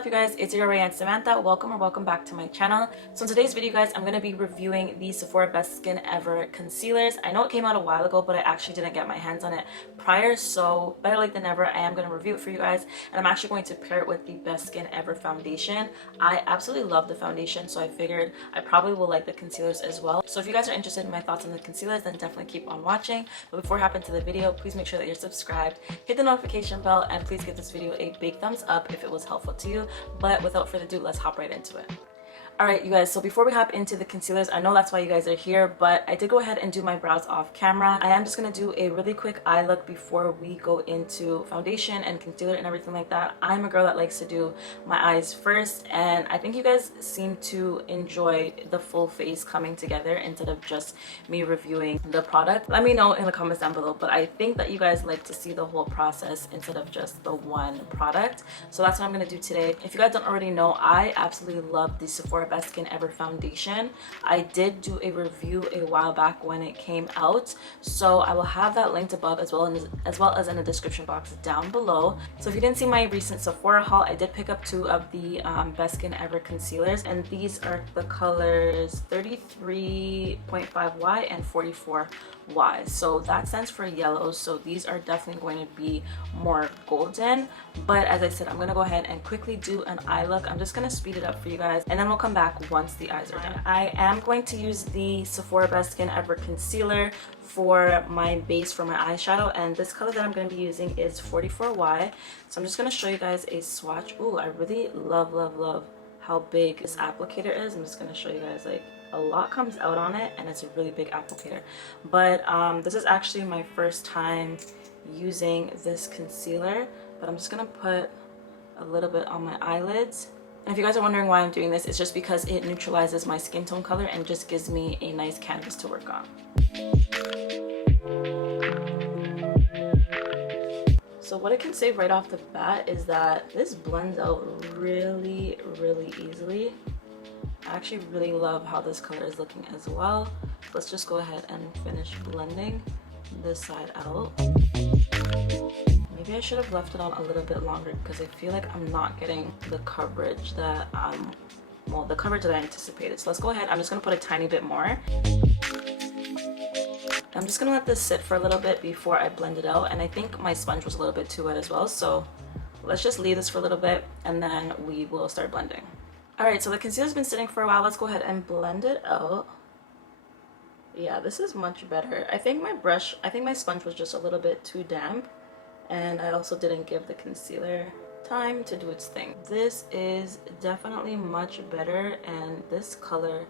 up you guys, it's your Rayanne Samantha. Welcome back to my channel. So in today's video guys, I'm going to be reviewing the Sephora Best Skin Ever concealers. I know it came out a while ago, but I actually didn't get my hands on it prior, so better late than never. I am going to review it for you guys, and I'm actually going to pair it with the Best Skin Ever foundation. I absolutely love the foundation, so I figured I probably will like the concealers as well. So if you guys are interested in my thoughts on the concealers, then definitely keep on watching. But before I hop into the video, please make sure that you're subscribed, hit the notification bell, and please give this video a big thumbs up if it was helpful to you. But without further ado, let's hop right into it. Alright you guys, so before we hop into the concealers, I know that's why you guys are here, but I did go ahead and do my brows off camera. I am just going to do a really quick eye look before we go into foundation and concealer and everything like that. I'm a girl that likes to do my eyes first, and I think you guys seem to enjoy the full face coming together instead of just me reviewing the product. Let me know in the comments down below, but I think that you guys like to see the whole process instead of just the one product. So that's what I'm going to do today. If you guys don't already know, I absolutely love the Sephora Best Skin Ever foundation. I did do a review a while back when it came out, so I will have that linked above as well as in the description box down below. So if you didn't see my recent Sephora haul, I did pick up two of the Best Skin Ever concealers, and these are the colors 33.5Y and 44Y. So that stands for yellows, so these are definitely going to be more golden. But as I said, I'm going to go ahead and quickly do an eye look. I'm just going to speed it up for you guys, and then we'll come back once the eyes are done. I am going to use the Sephora Best Skin Ever concealer for my base for my eyeshadow, and this color that I'm going to be using is 44Y. So I'm just going to show you guys a swatch. Ooh, I really love how big this applicator is. I'm just going to show you guys, like, a lot comes out on it, and it's a really big applicator. But this is actually my first time using this concealer, but I'm just going to put a little bit on my eyelids. And if you guys are wondering why I'm doing this, it's just because it neutralizes my skin tone color and just gives me a nice canvas to work on. So what I can say right off the bat is that this blends out really easily. I actually really love how this color is looking as well. Let's just go ahead and finish blending this side out. Maybe I should have left it on a little bit longer because I feel like I'm not getting the coverage that the coverage that I anticipated. So let's go ahead. I'm just going to put a tiny bit more. I'm just going to let this sit for a little bit before I blend it out, and I think my sponge was a little bit too wet as well, so let's just leave this for a little bit and then we will start blending. Alright, so the concealer's been sitting for a while. Let's go ahead and blend it out. Yeah, this is much better. I think my sponge was just a little bit too damp, and I also didn't give the concealer time to do its thing. This is definitely much better, and this color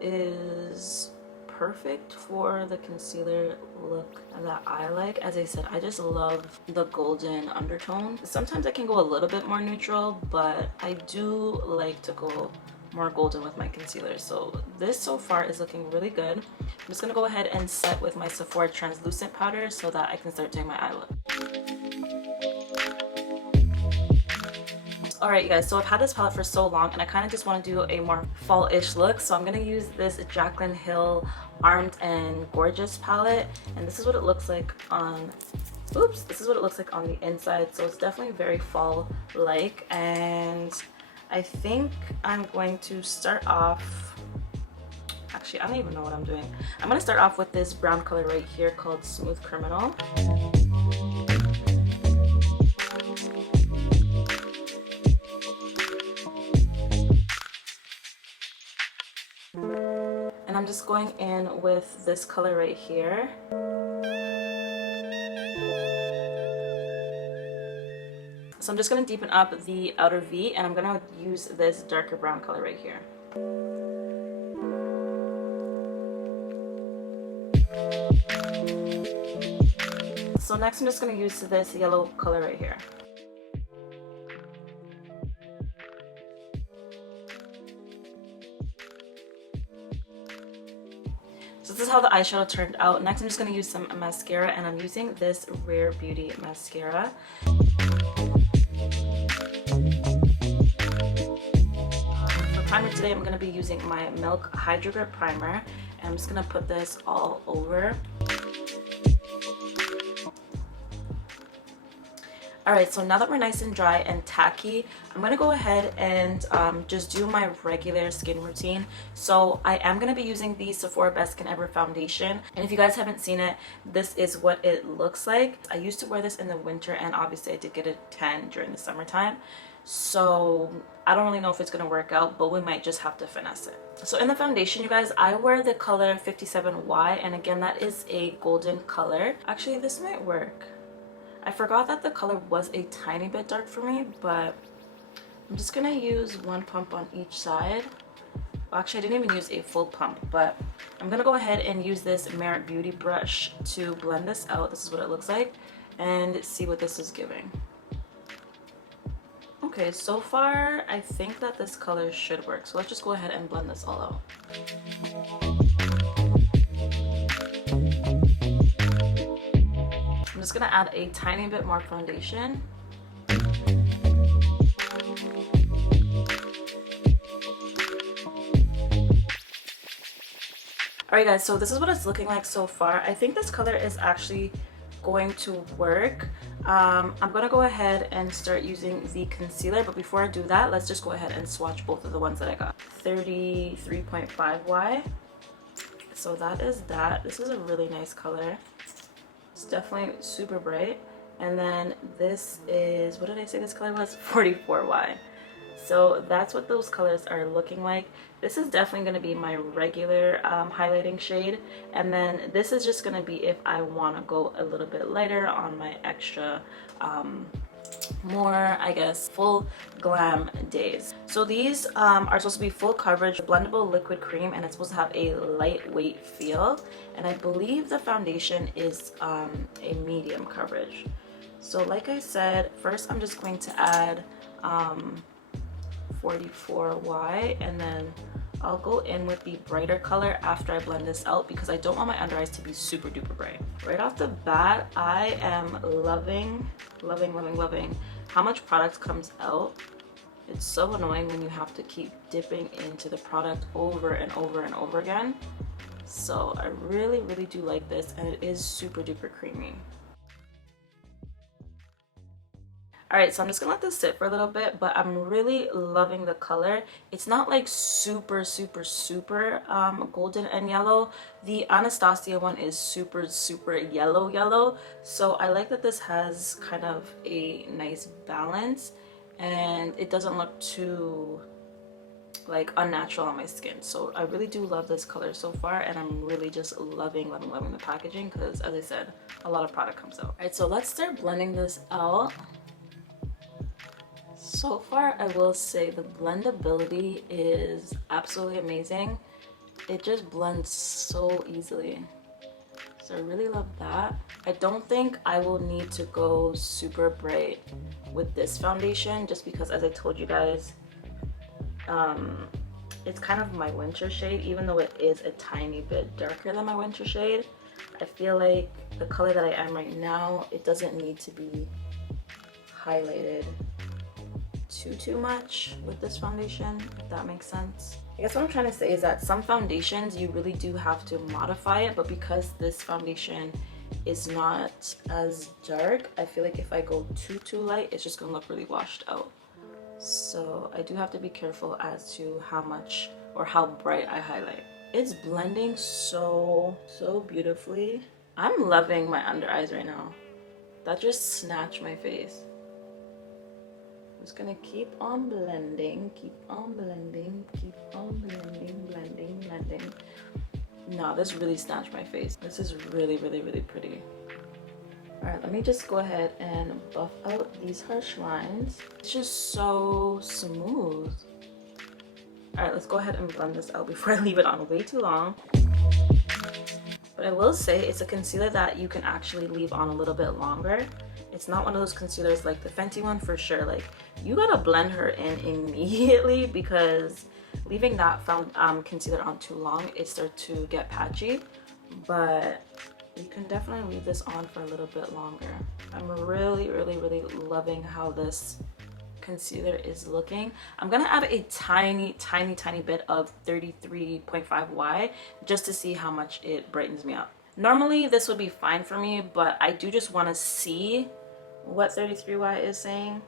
is perfect for the concealer look that I like. As I said, I just love the golden undertone. Sometimes I can go a little bit more neutral, but I do like to go more golden with my concealer. So this so far is looking really good. I'm just gonna go ahead and set with my Sephora translucent powder so that I can start doing my eye look. Alright you guys, so I've had this palette for so long and I kind of just want to do a more fall-ish look, so I'm going to use this Jaclyn Hill Armed and Gorgeous palette, and this is what it looks like on the inside. So it's definitely very fall-like, and I think I'm going to start off, actually I don't even know what I'm doing. I'm going to start off with this brown color right here called Smooth Criminal. And I'm just going in with this color right here. So I'm just going to deepen up the outer V, and I'm going to use this darker brown color right here. So next I'm just going to use this yellow color right here. So this is how the eyeshadow turned out. Next I'm just going to use some mascara, and I'm using this Rare Beauty mascara. For primer today, I'm going to be using my Makup Hydrogrip primer, and I'm just going to put this all over. Alright, so now that we're nice and dry and tacky, I'm going to go ahead and just do my regular skin routine. So I am going to be using the Sephora Best Skin Ever foundation. And if you guys haven't seen it, this is what it looks like. I used to wear this in the winter, and obviously I did get a tan during the summertime. So I don't really know if it's going to work out, but we might just have to finesse it. So in the foundation, you guys, I wear the color 57Y, and again, that is a golden color. Actually, this might work. I forgot that the color was a tiny bit dark for me, but I'm just gonna use one pump on each side. Well, actually, I didn't even use a full pump, but I'm gonna go ahead and use this Merit Beauty brush to blend this out. This is what it looks like, and see what this is giving. Okay, so far, I think that this color should work. So let's just go ahead and blend this all out. I'm just gonna add a tiny bit more foundation. Alright guys, so this is what it's looking like so far. I think this color is actually going to work. I'm gonna go ahead and start using the concealer, but before I do that, let's just go ahead and swatch both of the ones that I got. 33.5Y. So that is that. This is a really nice color. It's definitely super bright. And then this is, what did I say this color was? 44Y. So that's what those colors are looking like. This is definitely going to be my regular highlighting shade. And then this is just going to be if I want to go a little bit lighter on my extra more, I guess, full glam days. So these are supposed to be full coverage blendable liquid cream, and it's supposed to have a lightweight feel, and I believe the foundation is a medium coverage. So like I said, first I'm just going to add 44Y, and then I'll go in with the brighter color after I blend this out, because I don't want my under eyes to be super duper bright. Right off the bat, I am loving how much product comes out. It's so annoying when you have to keep dipping into the product over and over and over again. So I really do like this, and it is super duper creamy. Alright, so I'm just gonna let this sit for a little bit, but I'm really loving the color. It's not like super golden and yellow. The Anastasia one is super yellow. So I like that this has kind of a nice balance, and it doesn't look too like unnatural on my skin. So I really do love this color so far, and I'm really just loving the packaging, because as I said, a lot of product comes out. Alright, so let's start blending this out. So far, I will say the blendability is absolutely amazing. It just blends so easily. So I really love that. I don't think I will need to go super bright with this foundation, just because, as I told you guys, it's kind of my winter shade. Even though it is a tiny bit darker than my winter shade, I feel like the color that I am right now, it doesn't need to be highlighted too much with this foundation, if that makes sense. I guess what I'm trying to say is that some foundations you really do have to modify it, but because this foundation is not as dark, I feel like if I go too light, it's just gonna look really washed out. So I do have to be careful as to how much or how bright I highlight. It's blending so beautifully. I'm loving my under eyes right now. That just snatched my face. I'm just gonna keep on blending. No, this really snatched my face. This is really pretty. Alright, let me just go ahead and buff out these harsh lines. It's just so smooth. Alright, let's go ahead and blend this out before I leave it on way too long. But I will say it's a concealer that you can actually leave on a little bit longer. It's not one of those concealers like the Fenty one for sure. Like, you gotta blend her in immediately, because leaving that concealer on too long, it starts to get patchy. But you can definitely leave this on for a little bit longer. I'm really loving how this concealer is looking. I'm gonna add a tiny bit of 33.5Y just to see how much it brightens me up. Normally this would be fine for me, but I do just want to see what 33Y is saying.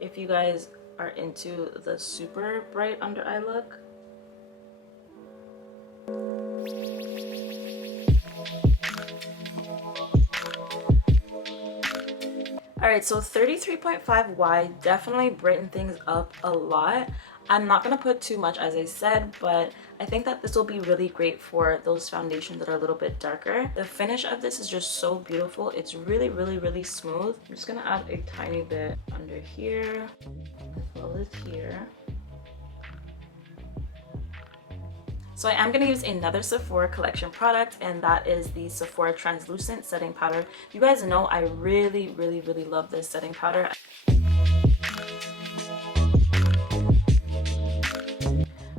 If you guys are into the super bright under eye look. Alright, so 33.5Y definitely brightened things up a lot. I'm not going to put too much, as I said, but I think that this will be really great for those foundations that are a little bit darker. The finish of this is just so beautiful. It's really, really, really smooth. I'm just going to add a tiny bit under here as well as here. So I am going to use another Sephora Collection product, and that is the Sephora Translucent Setting Powder. You guys know I really, really, really love this setting powder.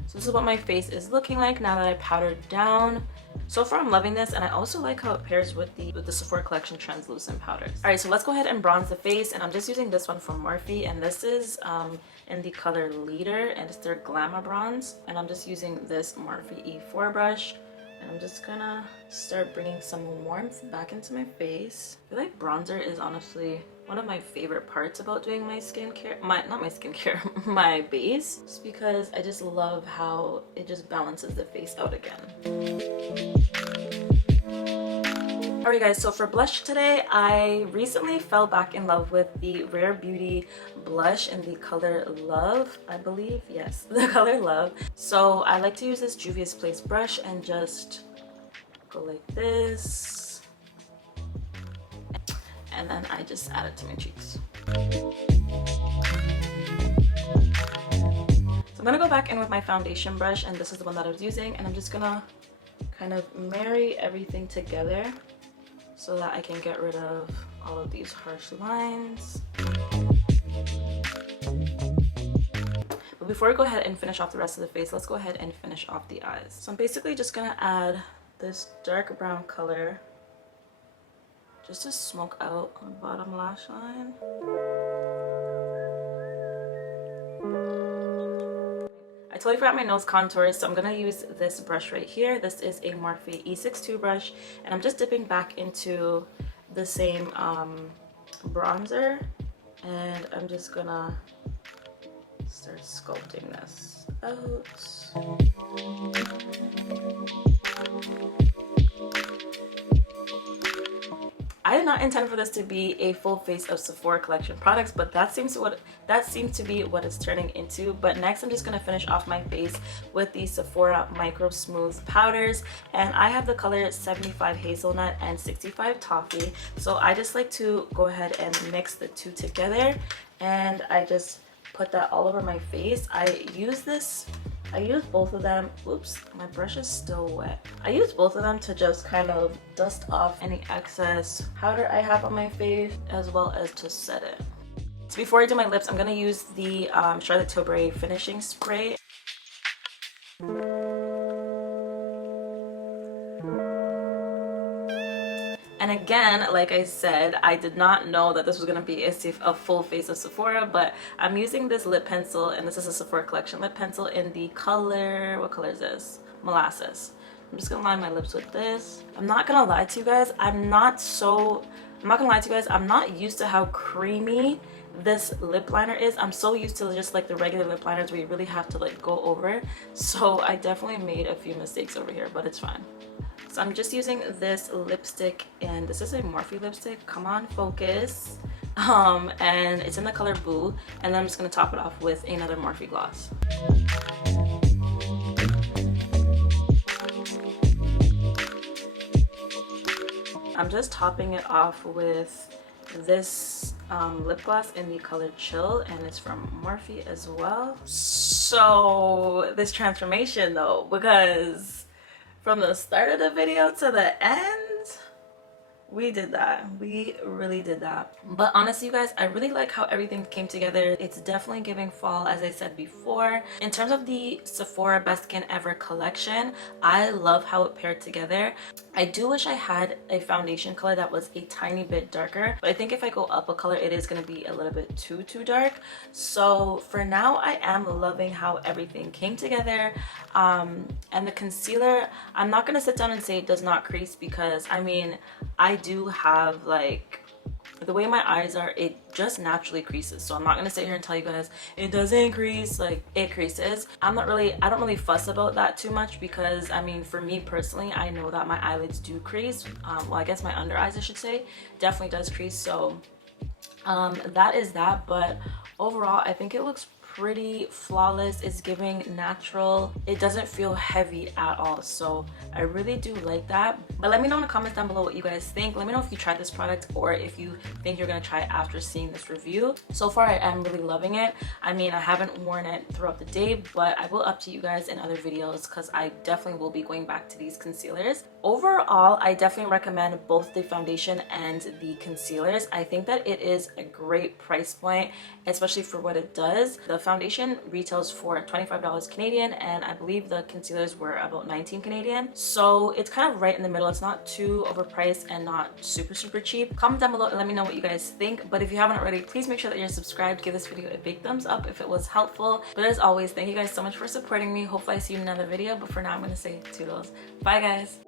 So this is what my face is looking like now that I powdered down. So far I'm loving this, and I also like how it pairs with the Sephora Collection translucent powders. Alright, so let's go ahead and bronze the face, and I'm just using this one from Morphe, and this is in the color Leader, and it's their Glamabronze, and I'm just using this Morphe E4 brush, and I'm just gonna start bringing some warmth back into my face. I feel like bronzer is honestly one of my favorite parts about doing my skincare, my base, just because I just love how it just balances the face out again. Alright guys, so for blush today, I recently fell back in love with the Rare Beauty blush in the color Love, I believe. Yes, the color Love. So I like to use this Juvia's Place brush and just go like this. And then I just add it to my cheeks. So I'm gonna go back in with my foundation brush, and this is the one that I was using, and I'm just gonna kind of marry everything together so that I can get rid of all of these harsh lines. But before we go ahead and finish off the rest of the face, let's go ahead and finish off the eyes. So I'm basically just gonna add this dark brown color just to smoke out the bottom lash line. I totally forgot my nose contours, so I'm gonna use this brush right here. This is a Morphe E62 brush, and I'm just dipping back into the same bronzer, and I'm just gonna start sculpting this out. I did not intend for this to be a full face of Sephora Collection products, but that seems to be what it's turning into. But next I'm just going to finish off my face with the Sephora Microsmooth powders, and I have the color 75 Hazelnut and 65 Toffee. So I just like to go ahead and mix the two together, and I just put that all over my face. I use both of them. Oops, my brush is still wet. I use both of them to just kind of dust off any excess powder I have on my face, as well as to set it. So before I do my lips, I'm gonna use the Charlotte Tilbury finishing spray. And again, like I said, I did not know that this was going to be a full face of Sephora, but I'm using this lip pencil, and this is a Sephora Collection lip pencil in the color, what color is this? Molasses. I'm just going to line my lips with this. I'm not going to lie to you guys, I'm not used to how creamy this lip liner is. I'm so used to just like the regular lip liners where you really have to like go over. So I definitely made a few mistakes over here, but it's fine. So I'm just using this lipstick, and this is a Morphe lipstick. Come on, focus. And it's in the color Boo, and then I'm just going to top it off with another Morphe gloss. I'm just topping it off with this lip gloss in the color Chill, and it's from Morphe as well. So this transformation though, because from the start of the video to the end, we did that. We really did that. But honestly, you guys, I really like how everything came together. It's definitely giving fall, as I said before. In terms of the Sephora Best Skin Ever collection, I love how it paired together. I do wish I had a foundation color that was a tiny bit darker, but I think if I go up a color, it is going to be a little bit too dark. So for now, I am loving how everything came together. And the concealer, I'm not going to sit down and say it does not crease, because I mean, I do have like the way my eyes are, it just naturally creases. So I'm not gonna sit here and tell you guys it doesn't crease. Like, it creases. I don't really fuss about that too much, because I mean, for me personally, I know that my eyelids do crease. Well, I guess my under eyes, I should say, definitely does crease. So that is that. But overall, I think it looks pretty flawless. It's giving natural. It doesn't feel heavy at all, so I really do like that. But let me know in the comments down below what you guys think. Let me know if you tried this product, or if you think you're gonna try it after seeing this review. So far, I am really loving it. I mean, I haven't worn it throughout the day, but I will update you guys in other videos, because I definitely will be going back to these concealers. Overall, I definitely recommend both the foundation and the concealers. I think that it is a great price point, especially for what it does. The foundation retails for $25 Canadian, and I believe the concealers were about 19 Canadian. So it's kind of right in the middle. It's not too overpriced and not super cheap. Comment down below and let me know what you guys think. But if you haven't already, please make sure that you're subscribed. Give this video a big thumbs up if it was helpful. But as always, thank you guys so much for supporting me. Hopefully I see you in another video, but for now I'm gonna say toodles. Bye guys.